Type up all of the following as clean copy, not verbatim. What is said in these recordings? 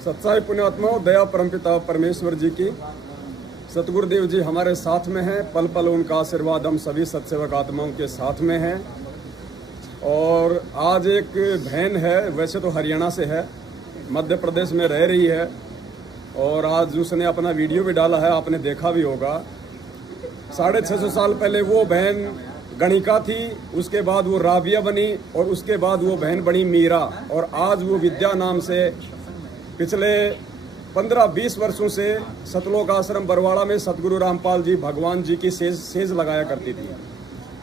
सच्चाई पुण्यात्माओं, दया परमपिता परमेश्वर जी की, सतगुरुदेव जी हमारे साथ में हैं। पल पल उनका आशीर्वाद हम सभी सत्सेवक आत्माओं के साथ में है। और आज एक बहन है, वैसे तो हरियाणा से है, मध्य प्रदेश में रह रही है, और आज उसने अपना वीडियो भी डाला है, आपने देखा भी होगा। 650 साल पहले वो बहन गणिका थी, उसके बाद वो राबिया बनी, और उसके बाद वो बहन बनी मीरा, और आज वो विद्या नाम से पिछले 15-20 वर्षों से सतलोक आश्रम बरवाड़ा में सतगुरु रामपाल जी भगवान जी की सेज लगाया करती थी।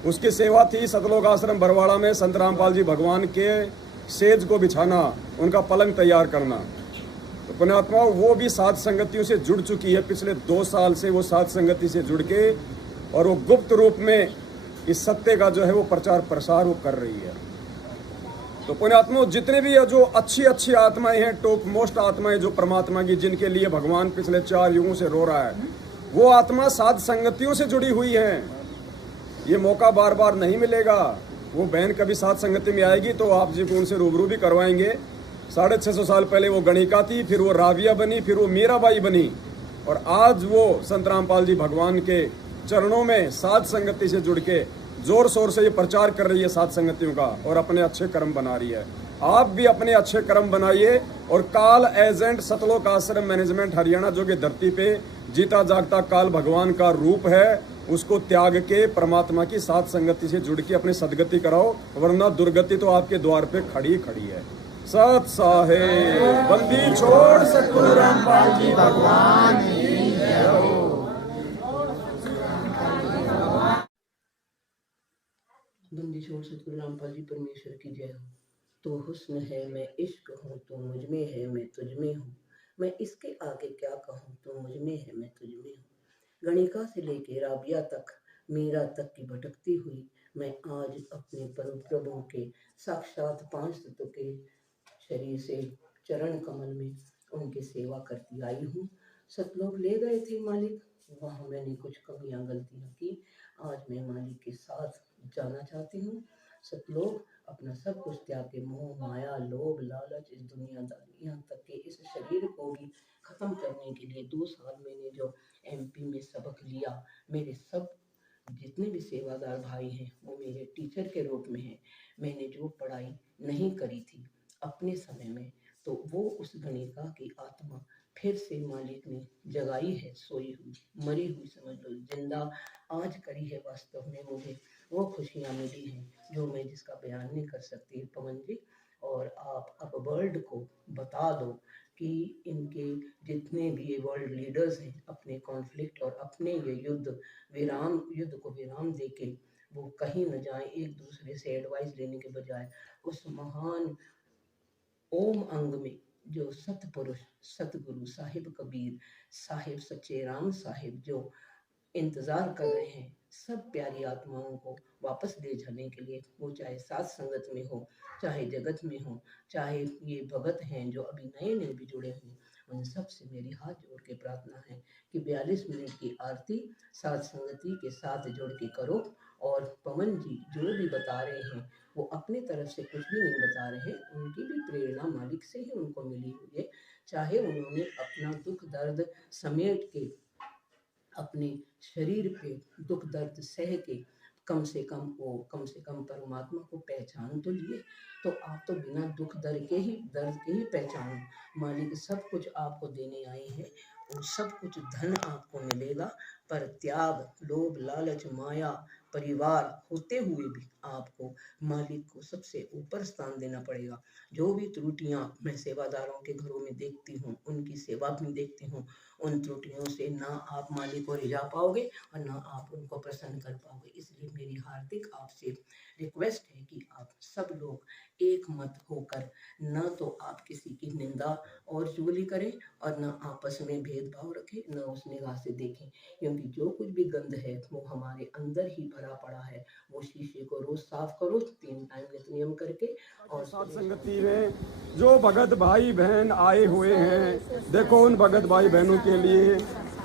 उसकी सेवा थी सतलोक आश्रम बरवाड़ा में संत रामपाल जी भगवान के सेज को बिछाना, उनका पलंग तैयार करना। तो पुण्यात्माओं, वो भी साध संगतियों से जुड़ चुकी है। पिछले 2 साल से वो साध संगति से जुड़ के, और वो गुप्त रूप में इस सत्य का जो है वो प्रचार प्रसार वो कर रही है। तो पुण्यात्माओं, जितने भी जो अच्छी आत्माएं हैं, टॉप मोस्ट आत्माएं जो परमात्मा की, जिनके लिए भगवान पिछले 4 युगों से रो रहा है, वो आत्मा साध संगतियों से जुड़ी हुई है। ये मौका बार बार नहीं मिलेगा। वो बहन कभी साध संगति में आएगी तो आप जी को उनसे रूबरू भी करवाएंगे। 650 साल पहले वो गणिका थी, फिर वो राबिया बनी, फिर वो मीराबाई बनी, और आज वो संत रामपाल जी भगवान के चरणों में साध संगति से जुड़ के जोर शोर से ये प्रचार कर रही है साध संगतियों का, और अपने अच्छे कर्म बना रही है। आप भी अपने अच्छे कर्म बनाइए, और काल एजेंट सतलोक आश्रम मैनेजमेंट हरियाणा जो कि धरती पे जीता जागता काल भगवान का रूप है, उसको त्याग के परमात्मा की साध संगति से जुड़ के अपनी सदगति कराओ, वरना दुर्गति तो आपके द्वार पे खड़ी खड़ी है। सत साहेब बंदी छोड़ सतगुरु रामपाल जी भगवान की जय हो। बंदी छोड़ सतगुरु रामपाल जी परमेश्वर की जय हो। तो हुस्न है मैं इश्क हूँ, तो मुझ में है मैं तुझ में हूँ, मैं इसके आगे क्या कहूँ, तो मुझ में है मैं तुझ में हूँ। गणिका से लेके राबिया तक, मीरा तक की भटकती हुई मैं आज अपने परम प्रभु के साक्षात 5 तत्व के शरीर से चरण कमल में उनकी सेवा करती आई हूँ। सतलोक ले गए थे मालिक, वहाँ मैंने कुछ कमियां गलतियां की। आज मैं मालिक के साथ जाना चाहती हूँ। सतलोक अपना सब कुछ त्याग के, मोह माया लोभ लालच, इस दुनियादारी, यहाँ तक कि इस शरीर को भी खत्म करने के लिए 2 साल मैंने जो MP में सबक लिया, मेरे सब जितने भी सेवादार भाई हैं वो मेरे टीचर के रूप में हैं। मैंने जो पढ़ाई नहीं करी थी अपने समय में, तो वो उस गणिका की आत्मा फिर से मालिक ने जगाई है, सोई हुई मरी हुई समझ लो, जिंदा आज करी है। वास्तव में मुझे वो खुशियाँ मिली हैं जो मैं जिसका बयान नहीं कर सकती पवन जी। और आप अब वर्ल्ड को बता दो कि इनके जितने भी ये वर्ल्ड लीडर्स हैं, अपने कॉन्फ्लिक्ट और अपने ये युद्ध को विराम देके वो कहीं न जाए, एक दूसरे से एडवाइस लेने के बजाय उस महान ओम अंग में जो सतपुरुष सतगुरु साहिब कबीर साहिब सच्चे राम साहिब जो इंतजार कर रहे हैं सब प्यारी आत्माओं को वापस ले जाने के लिए, वो चाहे साथ संगत में हो, चाहे जगत में हो, चाहे ये भगत हैं जो अभी नए नए भी जुड़े हुए, उन सब से मेरी हाथ जोड़ के प्रार्थना है कि 42 मिनट की आरती साथ संगति के साथ जोड़ के करो। और पवन जी जो भी बता रहे हैं वो अपनी तरफ से कुछ भी नहीं बता रहे, उनकी भी प्रेरणा मालिक से ही उनको मिली हुई है। चाहे उन्होंने अपना दुख दर्द समेट के अपने शरीर पे दुख दर्द सह के कम से कम परमात्मा को पहचान तो लिए, तो आप तो बिना दुख दर्द के ही पहचानो। मालिक सब कुछ आपको देने आए हैं, और सब कुछ धन आपको मिलेगा, पर त्याग लोभ लालच माया परिवार होते हुए भी आपको मालिक को सबसे ऊपर स्थान देना पड़ेगा। जो भी त्रुटियां मैं सेवादारों के घरों में देखती हूँ, उनकी सेवा में देखती हूँ, उन त्रुटियों से ना आप मालिक को रिझा पाओगे और ना आप उनको प्रसन्न कर पाओगे। इसलिए मेरी हार्दिक आपसे रिक्वेस्ट है कि आप सब लोग एक मत होकर न तो आप किसी की निंदा और चुगली करें और न आपस में भेदभाव रखें, न उस निगाह से देखें, क्योंकि जो कुछ भी गंद है वो हमारे अंदर ही भरा पड़ा है। वो शीशे को रोज साफ करो 3 टाइम नियम करके। और साथ संगति में जो भगत भाई बहन आए हुए हैं, देखो उन भगत भाई बहनों के लिए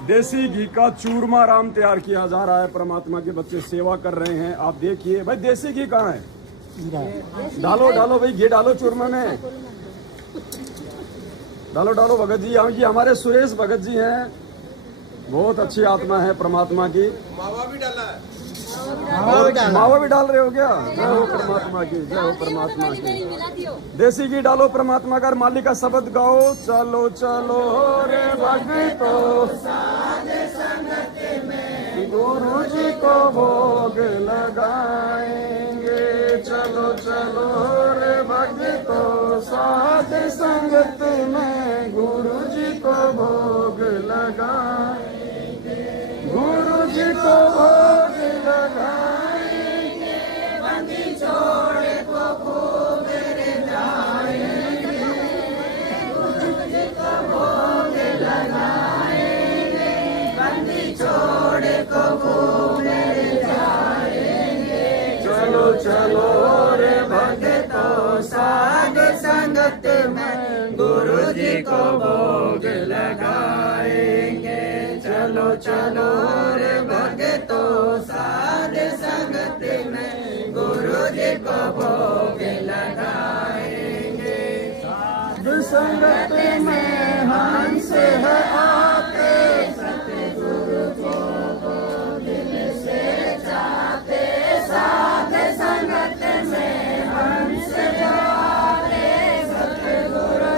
देसी घी का चूरमा राम तैयार किया जा रहा है। परमात्मा के बच्चे सेवा कर रहे हैं। आप देखिए भाई, देसी घी कहाँ है? डालो भाई, घी डालो चूरमा में। डालो डालो भगत जी। ये हमारे सुरेश भगत जी हैं, बहुत अच्छी आत्मा है परमात्मा की। मावा भी डाला है। मावा भी डाल रहे हो क्या? जय हो परमात्मा की, जय हो परमात्मा की। देसी घी डालो परमात्मा का, मालिक का शब्द गाओ। चलो चलो रे भक्तो गुरु जी को भोग लगाएंगे। चलो चलो रे भक्तो साध संगत में गुरु जी को भोग लगाएंगे। गुरु जी को भोग लगाएंगे। बंदी छोड़ को खूब रे जाएंगे। गुरु जी को भोग लगाएंगे। बंदी छोड़ को खूब रे जाएंगे। चलो चलो रे भक्तो साध संगत में गुरु जी को भोग लगाएंगे। चलो चलो रे भक्तो साध संगत में गुरु जी को भोग लगाएंगे। साध संगत में हंस है आते, सतगुरु को दिल से चाहते। साध संगत में हंस जाते, सतगुरु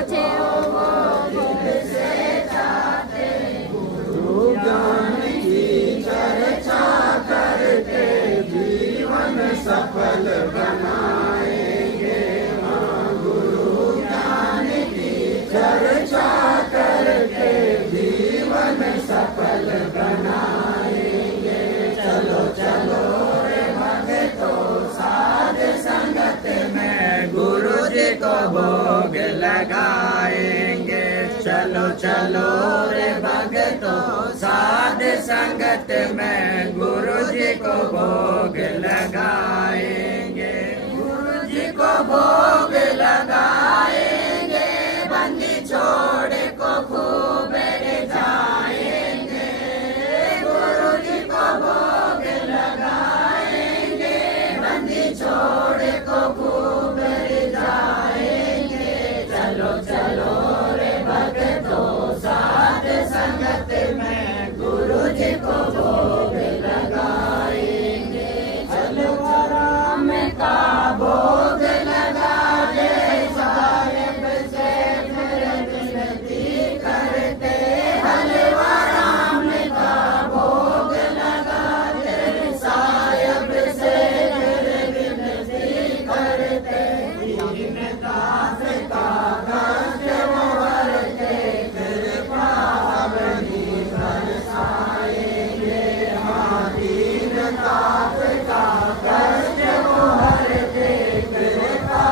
को दिल से चाहते। गुरु ज्ञान की चर्चा करके जीवन सफल बनाएंगे। हाँ, गुरु ज्ञान की चर्चा करके जीवन सफल बनाएंगे। चलो चलो रे भक्तो साध संगत में गुरु जी को भोग लगाएंगे। चलो चलो रे भक्तो साध संगत में गुरु जी को भोग लगाएंगे। गुरु जी को भोग लगाएंगे। बंदी छोड़ को खूब रे जाएंगे। गुरु जी को भोग लगाएंगे। बंदी छोड़ को खूब रे जाएंगे। चलो चलो रे भक्तो साध संगत में गुरु जी को भोग लगाएंगे। चलो राम का भोग लगा दे, साहिब से फिर विनती करते। हलवा राम का भोग लगा दे, साहिब से फिर विनती करते। दीन दास का कष्ट वो हरते, कृपा अपनी बरसाएंगे। हाँ, दीन दास का कष्ट वो हरते, कृपा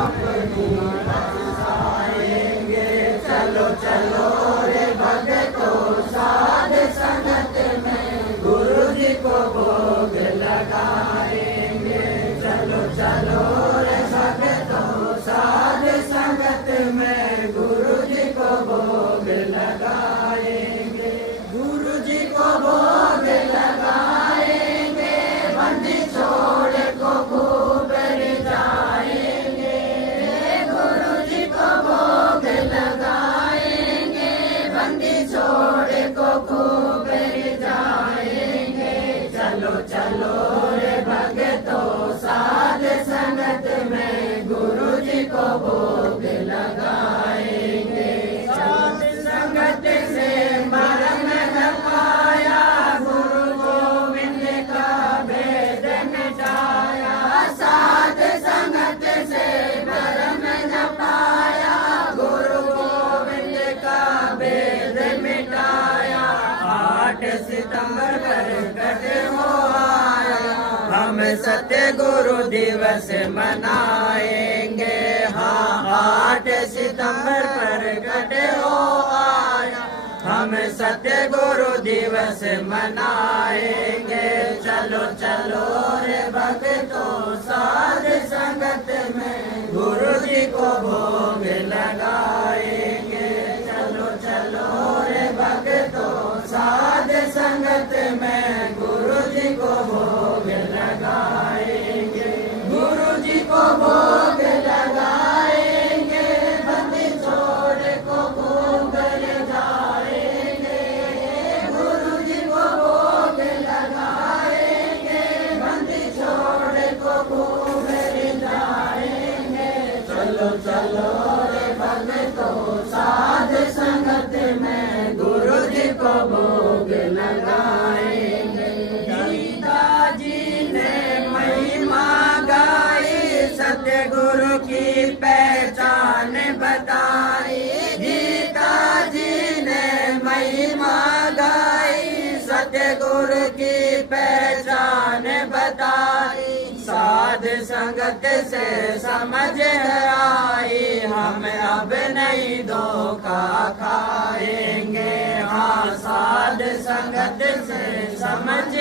अपनी बरसाएंगे। चलो चलो रे भक्तो साध संगत में गुरु जी को भोग लगाएंगे। चलो चलो रे भक्तो साध संगत में गुरु जी को भोग लगाएंगे। गुरु जी को भोग लगाएंगे। बंदी छोड़ को खूब रे जाएंगे। गुरु जी को भोग लगाएंगे। बंदी छोड़ को खूब रे जाएंगे। चलो चलो रे भक्तो साध संगत में गुरु जी को भोग लगाएंगे। साध संगत से मरम न पाया, गुरु गोविंद का भेद मिटाया। साध संगत से मरम न पाया, गुरु गोविंद का भेद मिटाया। 8 सितंबर प्रकट हो आया, हम सत्य गुरु दिवस मनाएंगे। हाँ, 8 सितंबर प्रकट हो आया, हम सत्य गुरु दिवस मनाएंगे। चलो चलो रे भक्तो साध संगत में गुरु जी को भोग लगाएंगे। चलो चलो रे भक्तो साध संगत में गुरु जी को भोग लगाएंगे। गुरु जी को भोग लगाएंगे। बंदी छोड़ को साध संगत में गुरु जी को भोग लगाएंगे। गीता जी ने महिमा गाई, सत्य गुरु की पहचान बताई। गीता जी ने महिमा गाई, सत्य गुरु की पहचान बताई। साध संगत से समझ आई, हम अब नहीं धोखा खाएंगे। हाँ, साध संगत से समझ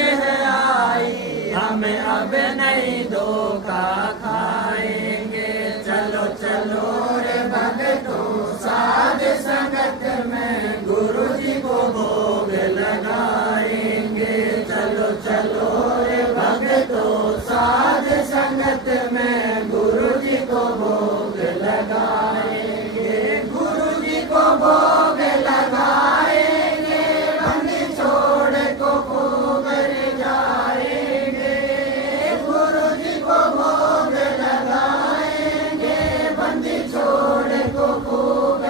आई, हम अब नहीं धोखा खाएंगे। चलो चलो रे भक्तों, साध संगत में गुरु जी को भोग लगाएंगे। चलो चलो रे भक्तों, साध संगत में गुरु जी को भोग लगाएंगे। गुरु जी को भोग लगाएंगे, बंदी छोड़ को खूब जाएंगे। गुरु जी को भोग लगाएंगे, बंदी छोड़ को खूब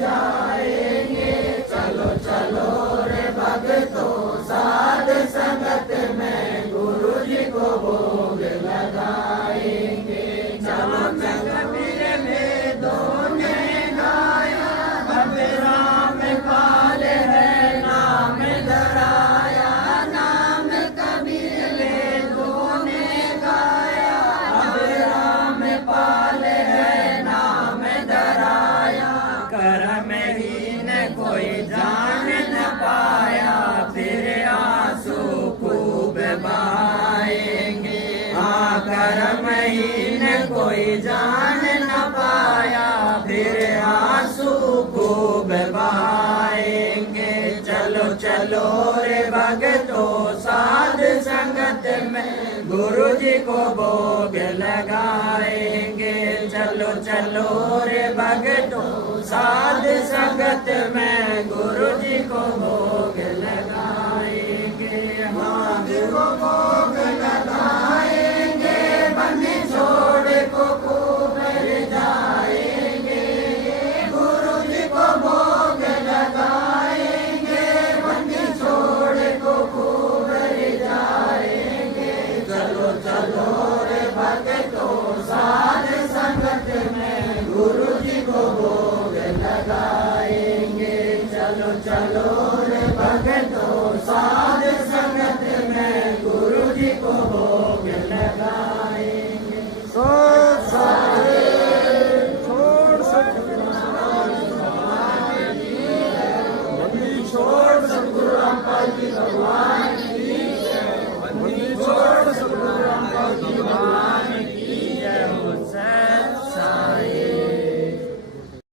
जाएंगे। चलो चलो रे भक्तों, साध संगत में गुरु जी को भोग लगाएंगे। चलो कबीर वेदों ने गाया, अब राम पाल है नाम धराया। नाम कबीर वेदों ने गाया, अब राम पाल है नाम धराया। कर्महीन कोई जान न पाया, फिर आंसू खूब बहाएंगे। हाँ, कर्महीन कोई जान न पाया, फिर आंसू खूब बहाएंगे। चलो चलो रे भक्तों, साध संगत में गुरु जी को भोग लगाएंगे। चलो चलो रे भक्तों, साध संगत में गुरु जी को भोग लगाएंगे। हाँ, गुरु भोग लगाएंगे, बंदी छोड़ को खूब जाएंगे। गुरु जी को भोग लगाएंगे, बंदी छोड़ को खूब जाएंगे। चलो चलो रे भक्तों, साध संगत में गुरु जी को भोग लगाएंगे। चलो चलो रे भक्तों, साध